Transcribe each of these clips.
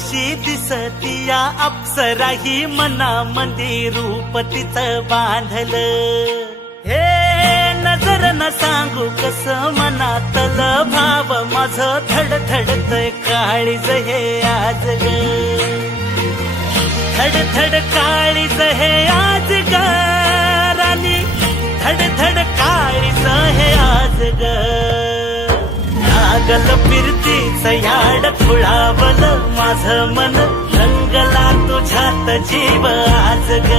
कशी दिसती या अप्सरा ही मनामध्ये रूप तिचं बांधलं. हे नजर न सांगू कस मनातलं भाव माझं धडधडतय काळीज हे आज ग. धडधड काळीज हे आज ग राणी, धडधड काळीज हे आज ग. लागल फिरतीच याड खुळावलं माझं मन, रंगला तुझ्यात जीव आज ग.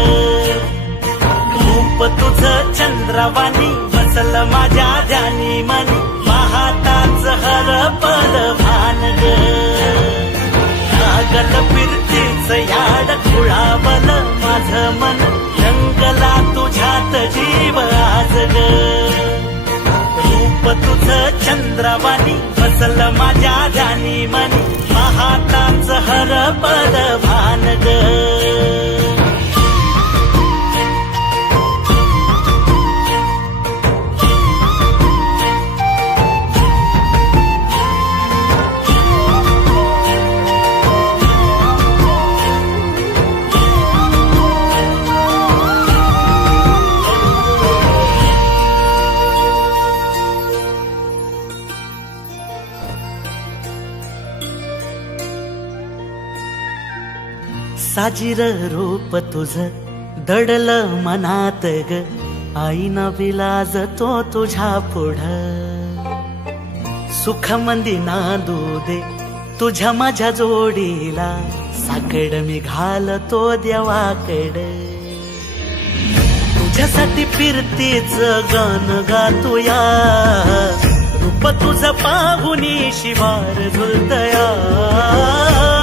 रूप तुझं चंद्रवाणी बसल माझ्या ध्यानी मनी, पाहताच हरपल भान ग. लागल फिरतीच याड खुळावलं माझं मन, रंगला तुझ्यात जीव आज ग. रूप तुझं चंद्रवाणी बसल माझ्या ध्यानी मनी, पाहताच हरपल भान ग. साजीर रूप तुझं दडलं मनात ग, आईना विलाज तो तुझ्या पुढं. सुख मंदी नांदू दे तुझ्या माझ्या जोडीला, साकड मी घालतो देवाकड. तुझ्यासाठी फिरतीच गाण गातोया, रूप तुझं पाहुनी शिवार झुलतया.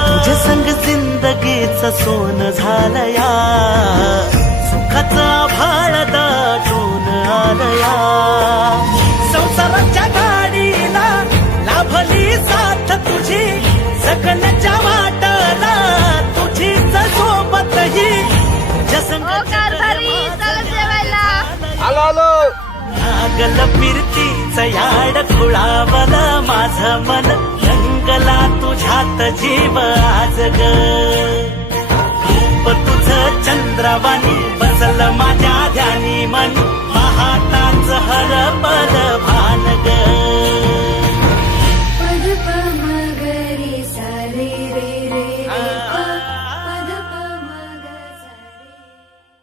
तुझ्या संग जिंदगीच सोन झालया, सुखाचा भाळ दाटून आलया. संसाराच्या गाडीला लाभली साथ तुझी, जगण्याच्या वाटला तुझीच सोबत ही. तुझ्या संग लागल फिरतीच याड खुळावलं माझं मन, रंगला तुझ्यात जीव आज ग. रूप तुझं चंद्रवाणी बसल माझ्या ध्यानी मनी,